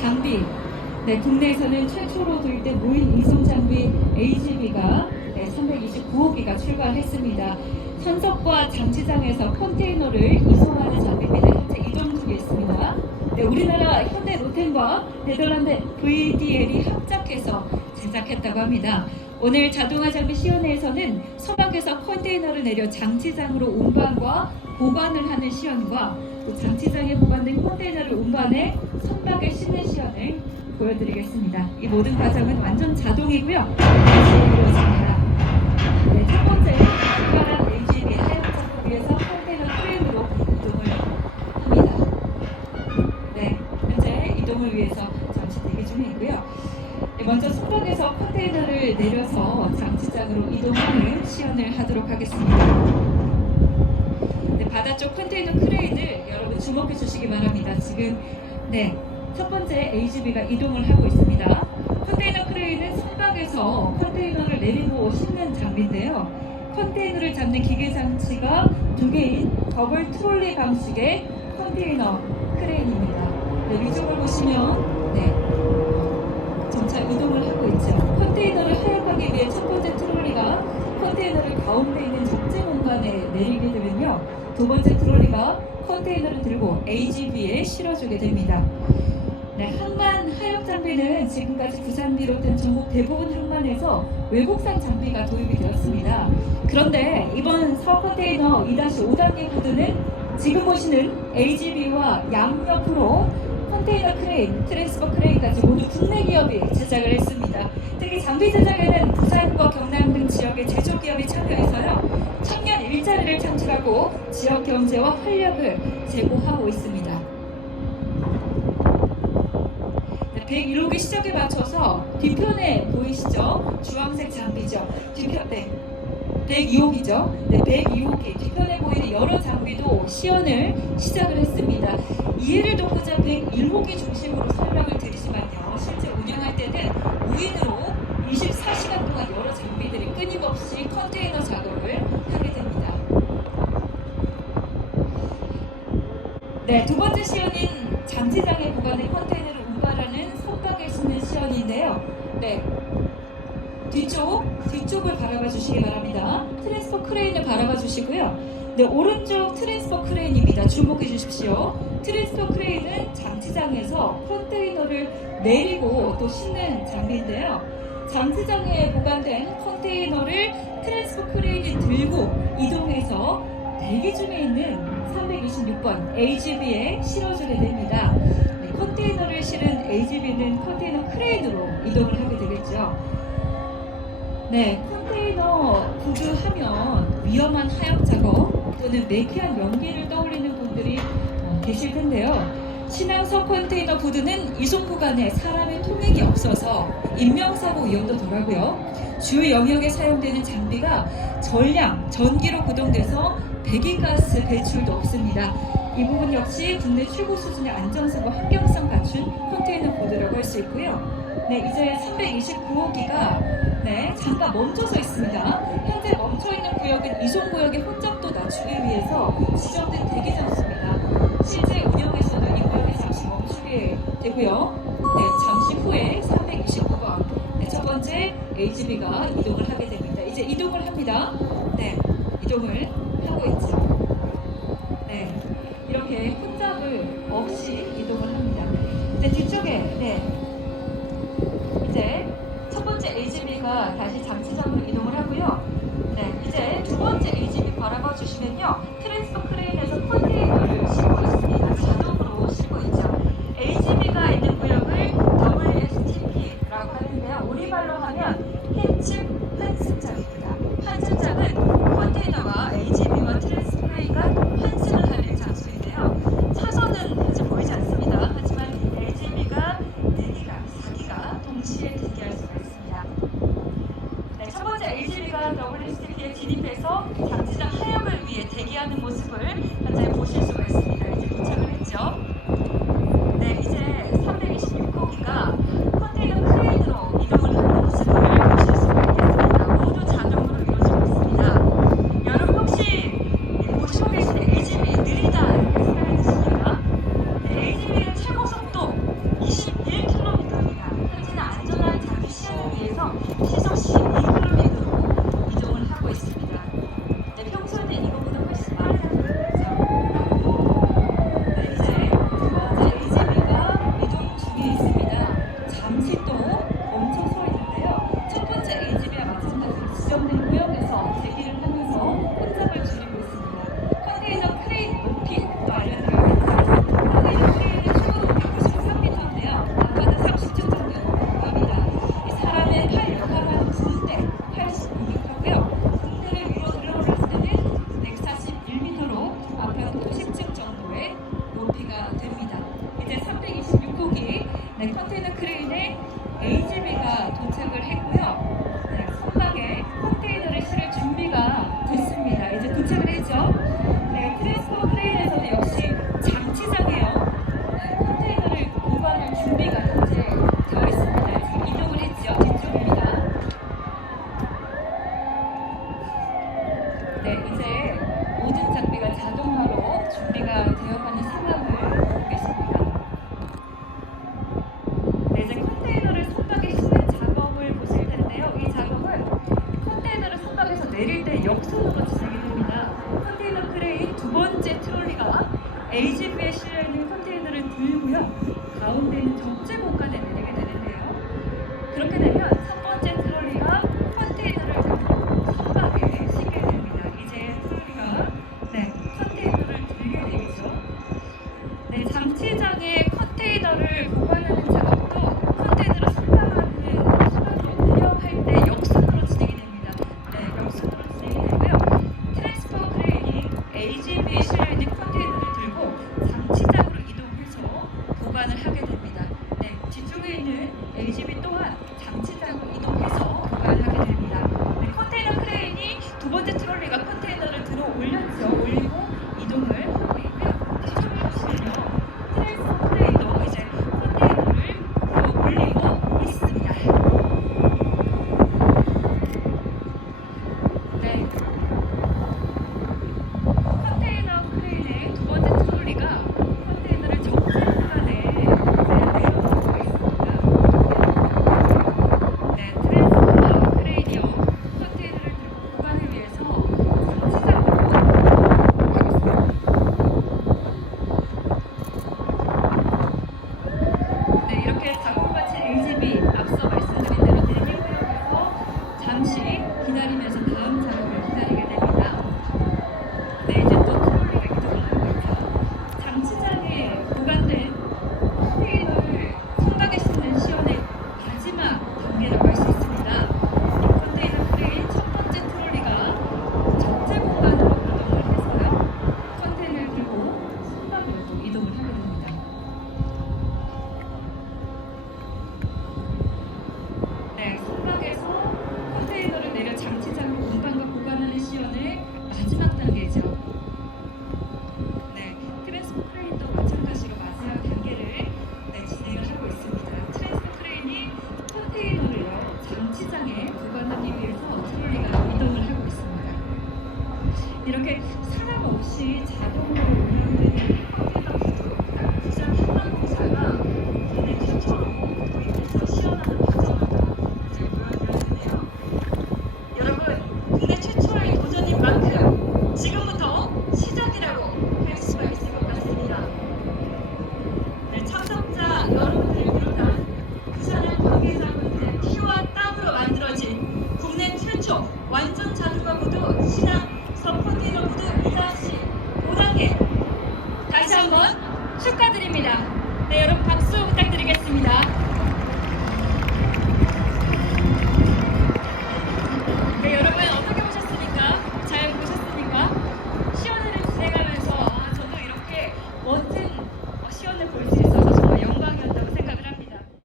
장비, 네, 국내에서는 최초로 도입된 무인 이송 장비 AGV가 329호기가 출발했습니다. 선석과 장치장에서 컨테이너를 이송하는 장비입니다. 현재 이동 중에 있습니다. 네, 우리나라 현대 로템과 네덜란드 VDL이 합작해서 제작했다고 합니다. 오늘 자동화 장비 시연회에서는 선박에서 컨테이너를 내려 장치장으로 운반과 보관을 하는 시연과 또 장치장에 보관된 컨테이너를 운반해 선박에 싣는 시연을 보여드리겠습니다. 이 모든 과정은 완전 자동이고요. 이루어집니다. 네, 첫 번째 특별한 AGV 하역 작업 위해서 컨테이너 크레인으로 이동을 합니다. 네, 현재 이동을 위해서 잠시 대기 중이고요. 네, 먼저 선박에서 컨테이너를 내려서 장치장으로 이동하는 시연을 하도록 하겠습니다. 네, 바다 쪽 컨테이너 크레인을 여러분 주목해 주시기 바랍니다. 지금 첫 번째 AGV가 이동을 하고 있습니다. 컨테이너 크레인은 선박에서 컨테이너를 내리고 싣는 장비인데요. 컨테이너를 잡는 기계 장치가 두 개인 더블 트롤리 방식의 컨테이너 크레인입니다. 네, 위쪽을 보시면 점차 이동을 하고 있죠. 컨테이너를 하역하기 위해 첫 번째 트롤리가 컨테이너를 가운데 있는 적재 공간에 내리게 되면요. 두 번째 트롤리가 컨테이너를 들고 AGV에 실어주게 됩니다. 네, 항만 하역 장비는 지금까지 부산 비롯한 전국 대부분 항만에서 외국산 장비가 도입이 되었습니다. 그런데 이번 사업 컨테이너 2-5단계 코드는 지금 보시는 AGV와 양옆으로 컨테이너 크레인, 트랜스퍼 크레인까지 모두 국내 기업이 제작을 했습니다. 특히 장비 제작에는 부산과 경남 등 지역의 제조기업이 참여해서요. 청년 일자리를 창출하고 지역 경제와 활력을 제고하고 있습니다. 101호기 시작에 맞춰서 뒤편에 보이시죠? 주황색 장비죠. 뒤편에 102호기죠. 102호기 뒤편에 보이는 여러 장비도 시연을 시작을 했습니다. 이해를 돕고자 101호기 중심으로 설명을 드리지만요. 실제 운영할 때는 무인으로 24시간 동안 여러 장비들이 끊임없이 컨테이너 작업을 하게 됩니다. 네, 두 번째 시연인 장치장에 보관된 컨테이너를 운반하는 선박에 싣는 시연인데요. 네, 뒤쪽을 바라봐 주시기 바랍니다. 트랜스퍼 크레인을 바라봐 주시고요. 네, 오른쪽 트랜스퍼 크레인입니다. 주목해 주십시오. 트랜스퍼 크레인은 장치장에서 컨테이너를 내리고 또 싣는 장비인데요. 장치장에 보관된 컨테이너를 트랜스퍼 크레인이 들고 이동해서 대기 중에 있는 326번 AGV에 실어주게 됩니다. 네, 컨테이너를 실은 AGV는 컨테이너 크레인으로 이동을 하게 되겠죠. 네, 컨테이너 구조하면 위험한 하역 작업 또는 매캐한 연기를 떠올리는 분들이 계실 텐데요. 신항서 컨테이너 부두는 이송 구간에 사람의 통행이 없어서 인명사고 위험도 덜하고요. 주 영역에 사용되는 장비가 전량 전기로 구동돼서 배기가스 배출도 없습니다. 이 부분 역시 국내 최고 수준의 안전성과 환경성 갖춘 컨테이너 부두라고 할 수 있고요. 네, 이제 329호기가 잠깐 멈춰서 있습니다. 현재 멈춰있는 구역은 이송구역의 혼잡도 낮추기 위해서 지정된 대기 장소입니다. 실제 운영에서도 이 구역에 잠시 멈추게 되고요. 네, 잠시 후에 329번 첫 번째 AGV가 이동을 하게 됩니다. 이제 이동을 합니다. 네, 이동을 하고 있죠. 네, 이렇게 혼잡을 없이 이동을 합니다. 이제 뒤쪽에 이제 첫 번째 AGV가 다시 장치장으로 이동을 하고요. 네, 이제 두 번째 AGV 바라봐 주시면요. 트랜스퍼 크레인에서 컨테이너를 싣고 있습니다. 자동으로 싣고 있죠. AGV가 있는 구역을 WSTP라고 하는데요. 우리말로 하면 흰측 환승장입니다. 환승장은 컨테이너와 AGV와 트랜스퍼 크레인과 환승을 하는 장소인데요. 차선은 현재 보이지 않습니다. 하지만 AGV가 4기가, 4기가 동시에 대기할 수가 있습니다. 네, 첫 번째 AGV가 WSTP에 진입해서 장치장 하역을 위해 대기하는 모습을 네, 컨테이너 크레인에 AGV가 도착을 했고요. 네, 선박에 컨테이너를 실을 준비가 됐습니다. 이제 도착을 했죠. 네, 트랜스포 크레인에서도 역시 장치장에요. 네, 컨테이너를 보관할 준비가 현재 되어 있습니다. 지금 이동을 했죠. 뒤쪽입니다. 네, 이제 모든 장비가 자동화로 준비가 되어가는 상황을 보고 계십니다. 네, 이제 컨테이너를 선박에 싣는 작업을 보실 텐데요. 이 작업은 컨테이너를 선박에서 내릴 때 역선으로 진행이 됩니다. 컨테이너 크레인 두 번째 트롤리가 AGV에 실려있는 컨테이너를 들고요. 가운데 있는 적재 공간에 내리게 되는데요. 그렇게 되면 첫 번째 트롤리가 컨테이너를 들고 선박에 싣게 됩니다. 이제 트롤리가 컨테이너를 들게 되겠죠. 네, 장치장에 컨테이너를 보관하는 작업도 컨테이너를 수납하는 수납도 운영할 때 역순으로 진행이 됩니다. 네, 역순으로 진행이 되고요. 트랜스포 크레인이 AGV에 실려있는 컨테이너를 들고 장치장으로 이동해서 보관을 하게 됩니다. 네, 뒤쪽에 있는 AGV 또한 장치장으로 이동해서 보관을 하게 됩니다. 네, 컨테이너 크레인이 두 번째 트롤리가 컨테이너를 들어 올렸죠. 올리고 이동을 하고 있고요. 뒤쪽을 보시면요. 트랜스포 크레인도 이제 컨테이너를 들어 올리고 있습니다. 네. 컨테이너 크레인의 두 번째 트롤리가 컨테이너를 적재 공간에 내려놓고 있습니다. 네, 트랜스포 크레인이요. 컨테이너를 들고 보관을 위해서 장치장으로 가겠습니다. 네, 이렇게 작업 마친 AGV 앞서 말씀드린 대로 대기구역에서 잠시 기다리면서 다음 작업을 기다리게 됩니다. 네, 이제 또 트롤리가 이동을 하고 있죠. 장치장에 보관된 컨테이너를 선박에 싣는 시연의 마지막 단계라고 할 수 있습니다. 컨테이너 크레인 첫 번째 트롤리가 적재 공간으로 이동을 해서요. 컨테이너를 들고 선박으로 또 이동을 하게 됩니다. 네, 선박에서 컨테이너를 내려 장치장으로 운반과 보관하는 시연의 마지막 단계죠. 네, 트랜스포 크레인도 마찬가지로 마지막 단계를 진행을 하고 있습니다. 트랜스포 크레인이 컨테이너를요, 장치장에 보관하기 위해서 트롤리가 이동을 하고 있습니다. 이렇게 사람 없이 자동으로 운영되는 컨테이너 부산 한강공사가 국내 최초로 도입해서 시연하는 과정을 보여드렸는데요. 여러분, 국내 최초의 도전인 만큼 지금부터 시작이라고 할 수가 있을 것 같습니다. 네, 참석자 여러분들을 비롯한 부산의 관계자분들의 피와 땀으로 만들어진 국내 최초 완전 자동화 구도 신항 서컨테이너 구도 2-5단계 다시 한번 축하드립니다. 네, 여러분 박수.